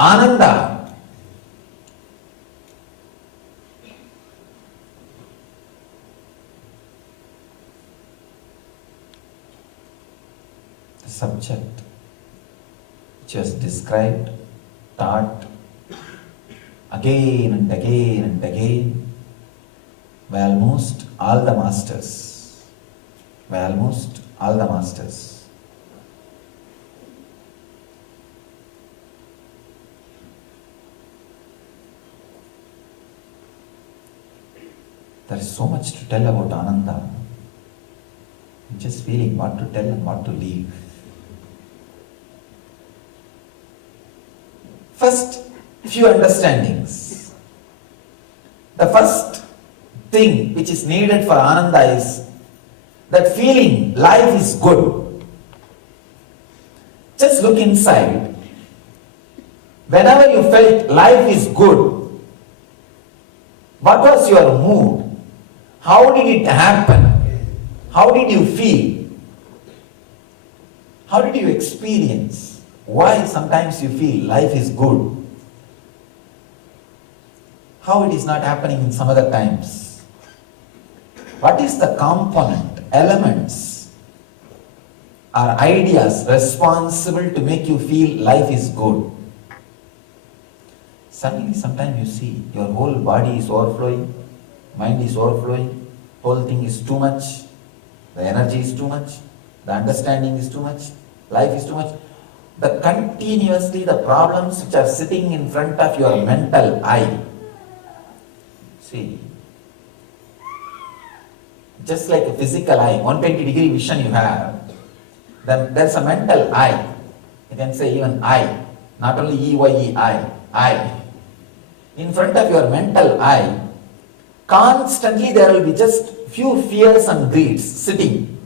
Ananda. The subject which was described, taught again and again and again by almost all the masters. By almost all the masters. There is so much to tell about Ananda. I'm just feeling what to tell and what to leave. First, few understandings. The first thing which is needed for Ananda is that feeling life is good. Just look inside. Whenever you felt life is good, what was your mood? How did it happen? How did you feel? How did you experience? Why sometimes you feel life is good? How it is not happening in some other times? What is the component, elements, or ideas responsible to make you feel life is good? Suddenly, sometimes you see your whole body is overflowing, mind is overflowing, whole thing is too much, the energy is too much, the understanding is too much, life is too much. Continuously the problems which are sitting in front of your mental eye. See, just like a physical eye, 120-degree vision you have, then there's a mental eye. You can say even eye, not only E-Y-E-I, eye. In front of your mental eye, constantly there will be just few fears and greeds sitting.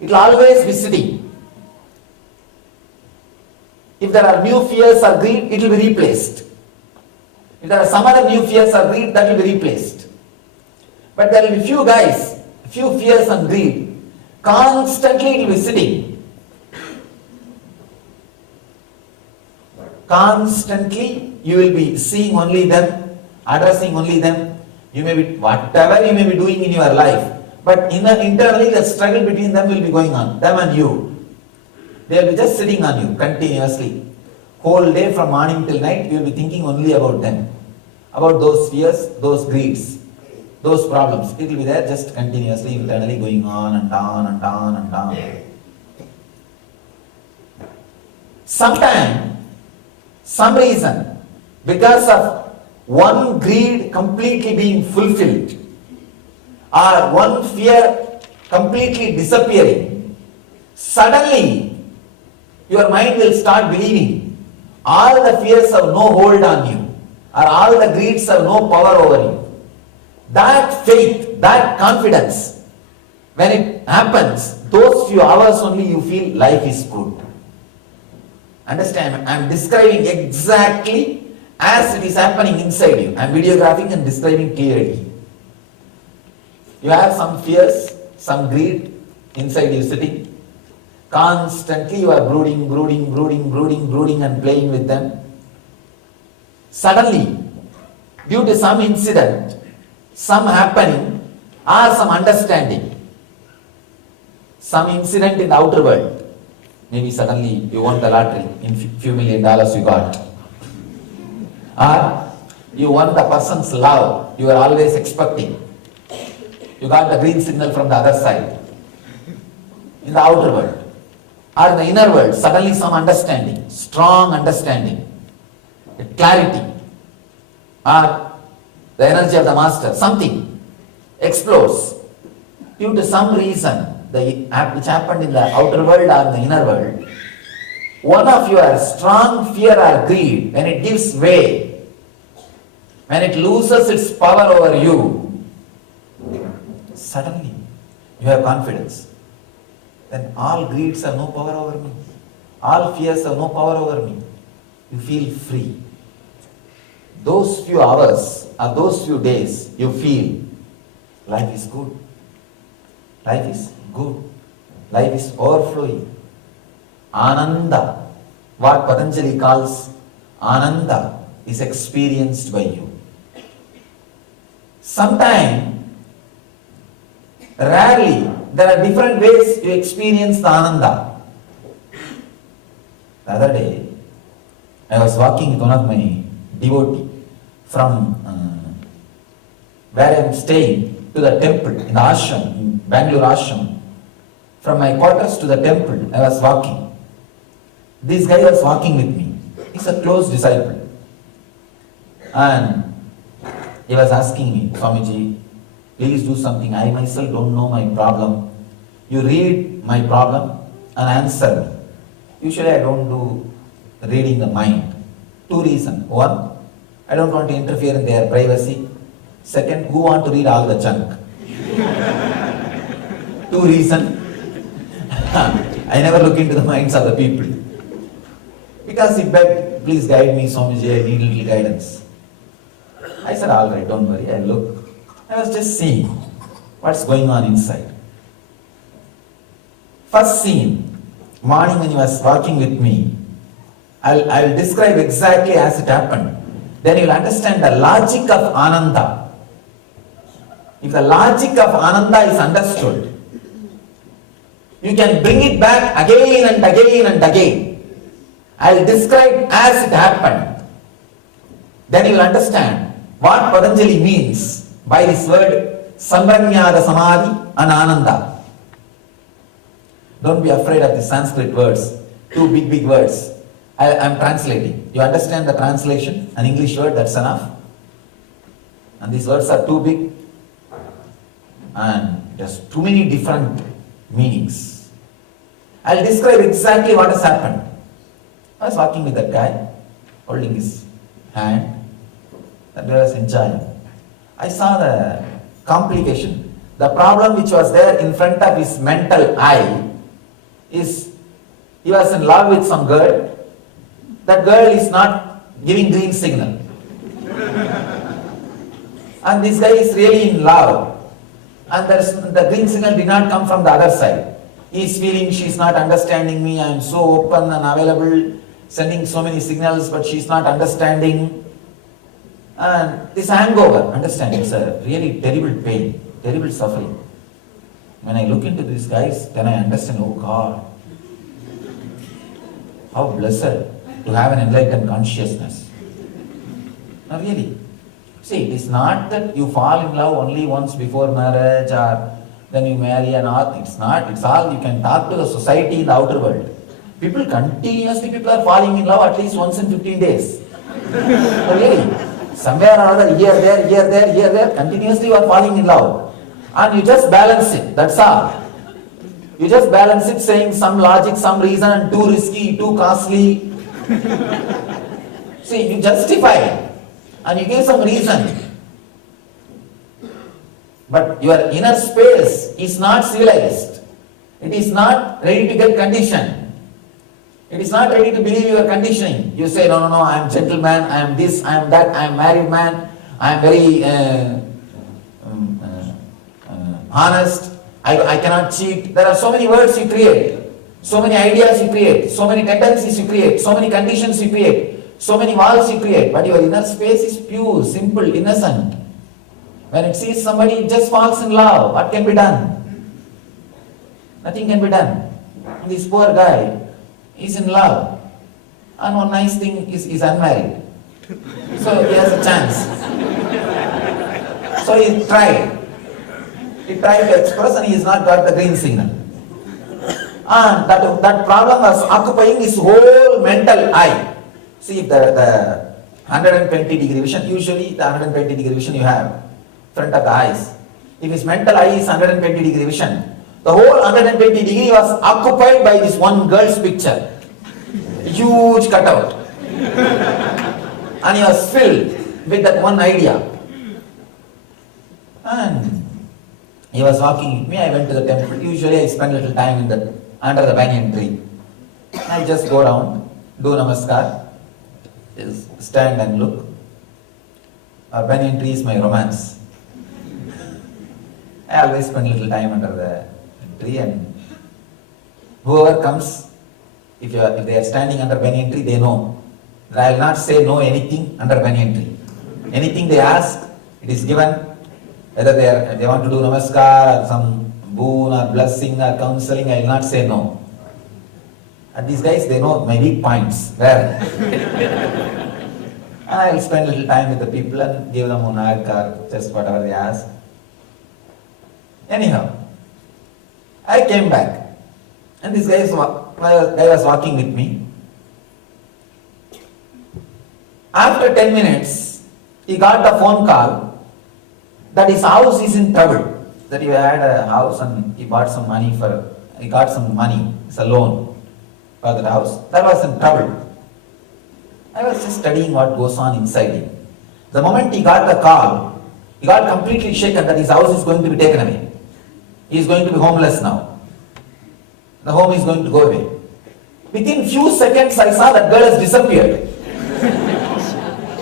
It will always be sitting. If there are new fears or greed, it will be replaced. If there are some other new fears or greed, that will be replaced. But there will be few guys, few fears and greed. Constantly it will be sitting. Constantly you will be seeing only them, addressing only them. You may be, whatever you may be doing in your life, but internally the struggle between them will be going on, them and you. They will be just sitting on you continuously. Whole day from morning till night, you will be thinking only about them, about those fears, those greeds, those problems. It will be there just continuously, internally going on and on and on and on. Sometime, some reason, because of one greed completely being fulfilled, or one fear completely disappearing, suddenly your mind will start believing all the fears have no hold on you, or all the greeds have no power over you. That faith, that confidence, when it happens, those few hours only you feel life is good. Understand? I am describing exactly as it is happening inside you. I am videographing and describing clearly. You have some fears, some greed inside you sitting. Constantly you are brooding and playing with them. Suddenly, due to some incident, some happening, or some understanding, some incident in the outer world, maybe suddenly you won the lottery, in few $1 million you got. Or you won the person's love you were always expecting. You got the green signal from the other side. In the outer world. Or in the inner world, suddenly some understanding, strong understanding, clarity, or the energy of the master, something explodes. Due to some reason, which happened in the outer world or the inner world, one of your strong fear or greed, when it gives way, when it loses its power over you, suddenly you have confidence. Then all greeds have no power over me. All fears have no power over me. You feel free. Those few hours or those few days, you feel life is good. Life is good. Life is overflowing. Ananda, what Patanjali calls Ananda is experienced by you. Sometimes, rarely, there are different ways you experience the Ananda. The other day, I was walking with one of my devotees from where I am staying to the temple in the ashram, in Bangalore ashram. From my quarters to the temple, I was walking. This guy was walking with me. He's a close disciple. And he was asking me, Swamiji, please do something. I myself don't know my problem. You read my problem and answer me. Usually I don't do reading the mind. Two reasons. One, I don't want to interfere in their privacy. Second, who want to read all the junk? Two reasons. I never look into the minds of the people. Because he begged, please guide me, Swamiji, I need a little guidance. I said, all right, don't worry. I look. I was just seeing what's going on inside. First scene, morning when he was walking with me, I'll describe exactly as it happened. Then you'll understand the logic of Ananda. If the logic of Ananda is understood, you can bring it back again and again and again. I'll describe as it happened. Then you'll understand what Patanjali means by this word Sambranyada Samadhi and Ananda. Don't be afraid of the Sanskrit words, two big words. I'm translating. You understand the translation? An English word, that's enough. And these words are too big. And there's too many different meanings. I'll describe exactly what has happened. I was walking with that guy, holding his hand. That guy was enjoying. I saw the complication. The problem which was there in front of his mental eye is he was in love with some girl. That girl is not giving green signal. And this guy is really in love. And the green signal did not come from the other side. He is feeling she's not understanding me. I am so open and available, sending so many signals, but she's not understanding. And this hangover, understand, it's a really terrible pain, terrible suffering. When I look into these guys, then I understand, oh God, how blessed to have an enlightened consciousness. No, really. See, it is not that you fall in love only once before marriage or then you marry and all. It's not. It's all, you can talk to the society in the outer world. People are falling in love at least once in 15 days. No, really. Somewhere or other, here, there, continuously you are falling in love. And you just balance it, that's all. You just balance it saying some logic, some reason, too risky, too costly. See, you justify it. And you give some reason. But your inner space is not civilized. It is not ready to get conditioned. It is not ready to believe your conditioning. You say, no, I am gentleman, I am this, I am that, I am married man, I am very honest, I cannot cheat. There are so many words you create, so many ideas you create, so many tendencies you create, so many conditions you create, so many walls you create, but your inner space is pure, simple, innocent. When it sees somebody, it just falls in love. What can be done? Nothing can be done. And this poor guy is in love. And one nice thing is he's unmarried. So he has a chance. So he tried. He tried to express and he has not got the green signal. And that problem was occupying his whole mental eye. See, if the 120 degree vision, usually the 120 degree vision you have front of the eyes. If his mental eye is 120 degree vision, the whole 120 degree was occupied by this one girl's picture. Huge cutout. And he was filled with that one idea. And he was walking with me. I went to the temple. Usually I spend a little time under the banyan tree. I just go down, do namaskar, just stand and look. A banyan tree is my romance. I always spend a little time under the tree, and whoever comes, if they are standing under banyan tree, they know I will not say no anything under banyan tree. Anything they ask, it is given. Whether they want to do namaskar or some boon or blessing or counseling, I will not say no. And these guys, they know my weak points. Where? And I will spend a little time with the people and give them one hug or just whatever they ask. Anyhow, I came back. And this guy was walking with me. After 10 minutes, he got the phone call that his house is in trouble. That he had a house and he got some money, it's a loan for that house. That was in trouble. I was just studying what goes on inside him. The moment he got the call, he got completely shaken that his house is going to be taken away. He is going to be homeless now. The home is going to go away. Within few seconds, I saw that girl has disappeared.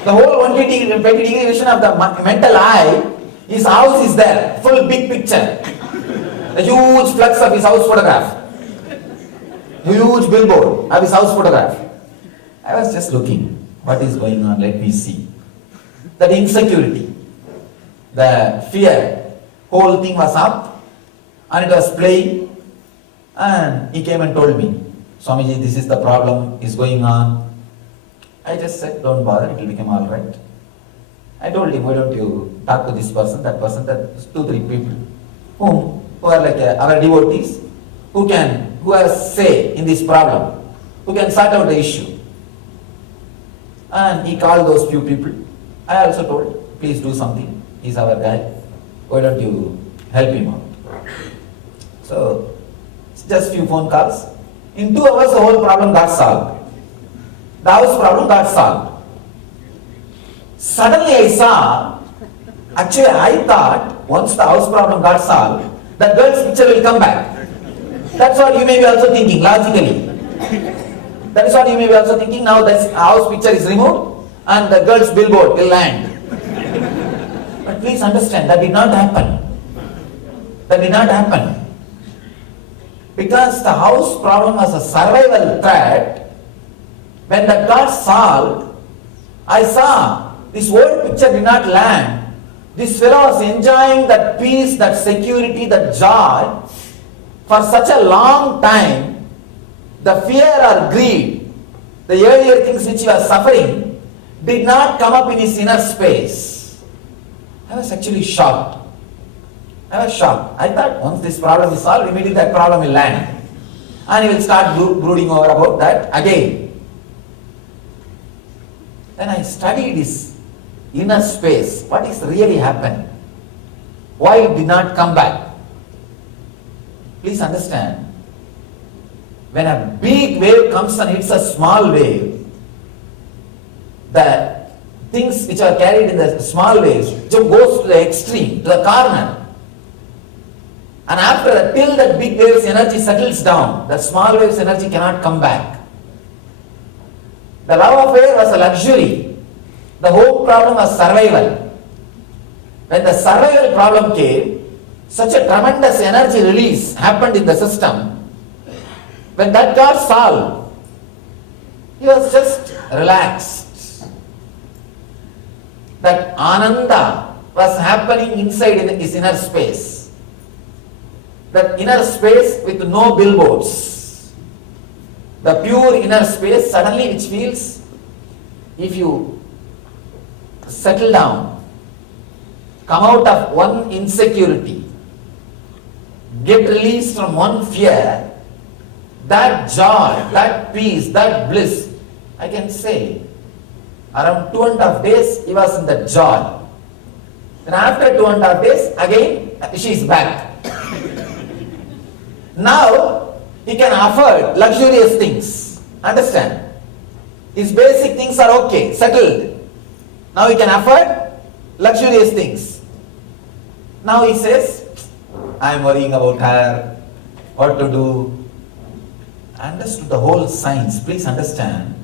The whole 120 degree vision of the mental eye, his house is there, full big picture. The huge flux of his house photograph. Huge billboard of his house photograph. I was just looking, what is going on, let me see. That insecurity, the fear, whole thing was up and it was playing, and he came and told me, Swamiji, this is the problem, is going on. I just said, don't bother, it will become alright. I told him, why don't you talk to this person, that 2-3 people who are like our devotees, who have say in this problem, who can sort out the issue. And he called those few people. I also told, please do something. He's our guy. Why don't you help him out? So, it's just few phone calls. In 2 hours, the whole problem got solved. The house problem got solved. Suddenly I saw, actually I thought, once the house problem got solved, that girl's picture will come back. That's what you may be also thinking, logically. That is what you may be also thinking. Now this house picture is removed and the girl's billboard will land. But please understand, that did not happen. That did not happen. Because the house problem was a survival threat, when that got solved, I saw this old picture did not land. This fellow was enjoying that peace, that security, that joy for such a long time. The fear or greed, the earlier things which he was suffering, did not come up in his inner space. I was actually shocked. I was shocked. I thought once this problem is solved, immediately that problem will land. And he will start brooding over about that again. Then I studied his inner space. What is really happened? Why it did not come back? Please understand. When a big wave comes and hits a small wave, the things which are carried in the small waves goes to the extreme, to the corner. And after that, till that big wave's energy settles down, the small wave's energy cannot come back. The love affair was a luxury. The whole problem was survival. When the survival problem came, such a tremendous energy release happened in the system. When that got solved, he was just relaxed. That ananda was happening inside in his inner space. That inner space with no billboards. The pure inner space suddenly which feels, if you settle down, come out of one insecurity, get released from one fear, that joy, that peace, that bliss, I can say, around 2.5 days, he was in that joy. Then after 2.5 days, again, she is back. Now, he can afford luxurious things. Understand? His basic things are okay, settled. Now he can afford luxurious things. Now he says, I am worrying about her, what to do. I understood the whole science. Please understand.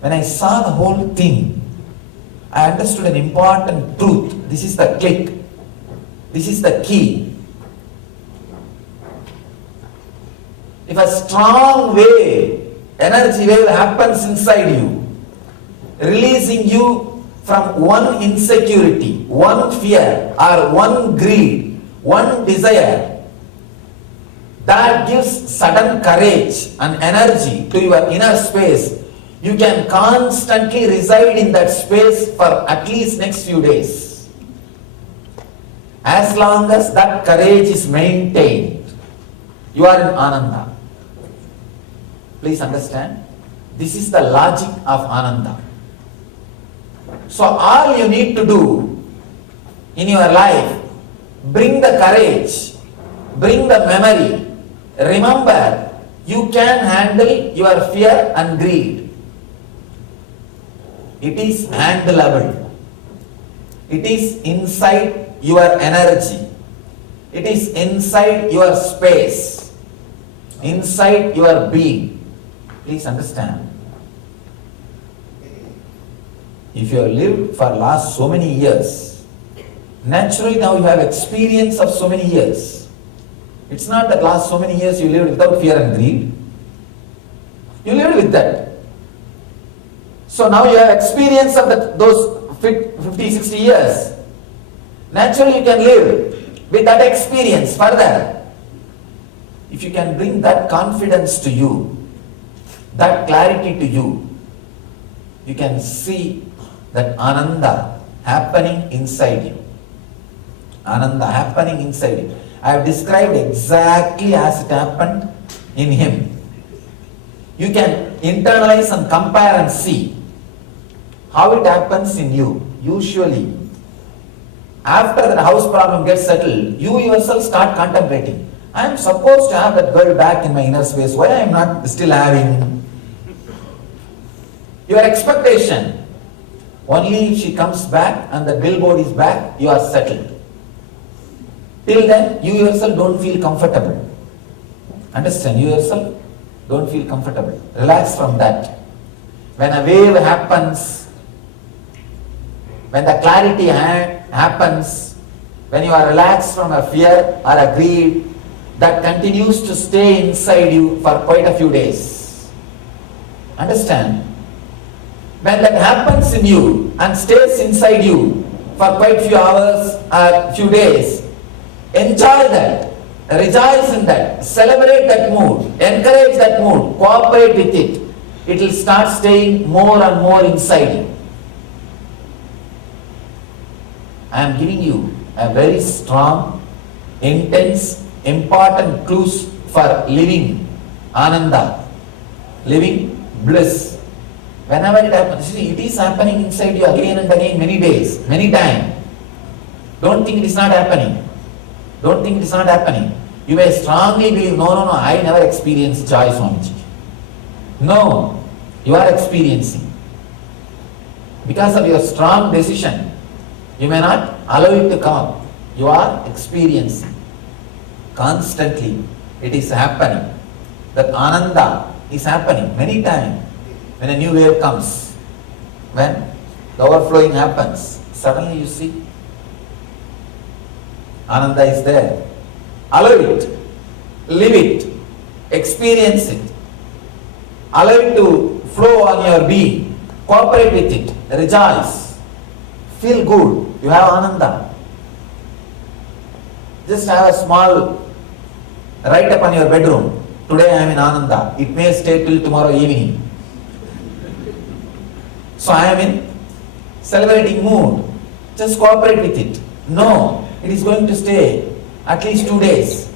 When I saw the whole thing, I understood an important truth. This is the click. This is the key. If a strong wave, energy wave happens inside you, releasing you from one insecurity, one fear, or one greed, one desire, that gives sudden courage and energy to your inner space. You can constantly reside in that space for at least next few days. As long as that courage is maintained, you are in Ananda. Please understand, this is the logic of Ananda. So all you need to do in your life, bring the courage, bring the memory. Remember, you can handle your fear and greed. It is handleable. It is inside your energy. It is inside your space, inside your being. Please understand. If you have lived for last so many years, naturally now you have experience of so many years. It's not that last so many years you lived without fear and greed. You lived with that. So now you have experience of those 50, 60 years. Naturally you can live with that experience further. If you can bring that confidence to you, that clarity to you, you can see that Ananda happening inside you. Ananda happening inside you. I have described exactly as it happened in him. You can internalize and compare and see how it happens in you. Usually, after the house problem gets settled, you yourself start contemplating. I am supposed to have that girl back in my inner space. Why I am not still having? Your expectation. Only if she comes back and the billboard is back, you are settled. Till then, you yourself don't feel comfortable. Understand? You yourself don't feel comfortable. Relax from that. When a wave happens, when the clarity happens, when you are relaxed from a fear or a greed, that continues to stay inside you for quite a few days. Understand? When that happens in you and stays inside you for quite few hours or few days, enjoy that, rejoice in that, celebrate that mood, encourage that mood, cooperate with it. It will start staying more and more inside you. I am giving you a very strong, intense, important clues for living Ananda, living bliss. Whenever it happens, see, it is happening inside you again and again, many days, many times. Don't think it is not happening. Don't think it is not happening. You may strongly believe, no, I never experienced joy, Swamiji. No, you are experiencing. Because of your strong decision, you may not allow it to come. You are experiencing. Constantly, it is happening. That Ananda is happening many times. When a new wave comes, when the overflowing happens, suddenly you see Ananda is there. Allow it, live it, experience it. Allow it to flow on your being. Cooperate with it, rejoice, feel good. You have Ananda. Just have a small write-up on your bedroom. Today I am in Ananda. It may stay till tomorrow evening. So I am in celebrating mood. Just cooperate with it. No, it is going to stay at least 2 days.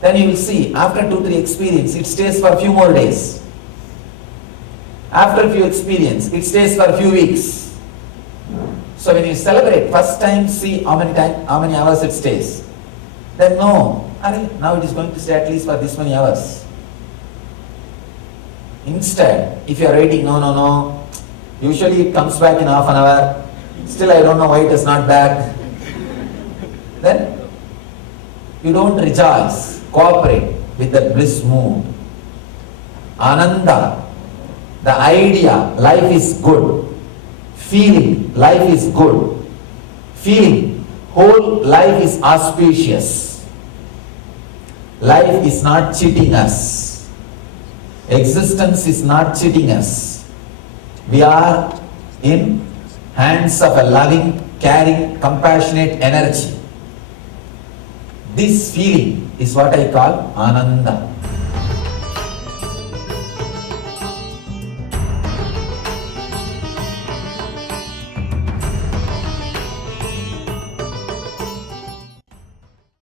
Then you will see, after 2-3 experience, it stays for a few more days. After a few experience, it stays for a few weeks. So when you celebrate, first time see how many hours it stays. Then no, now it is going to stay at least for this many hours. Instead, if you are waiting, no, usually it comes back in half an hour. Still I don't know why it is not back. Then you don't rejoice, cooperate with that bliss mood. Ananda, the idea, life is good. Feeling, life is good. Feeling, whole life is auspicious. Life is not cheating us. Existence is not cheating us. We are in hands of a loving, caring, compassionate energy. This feeling is what I call Ananda.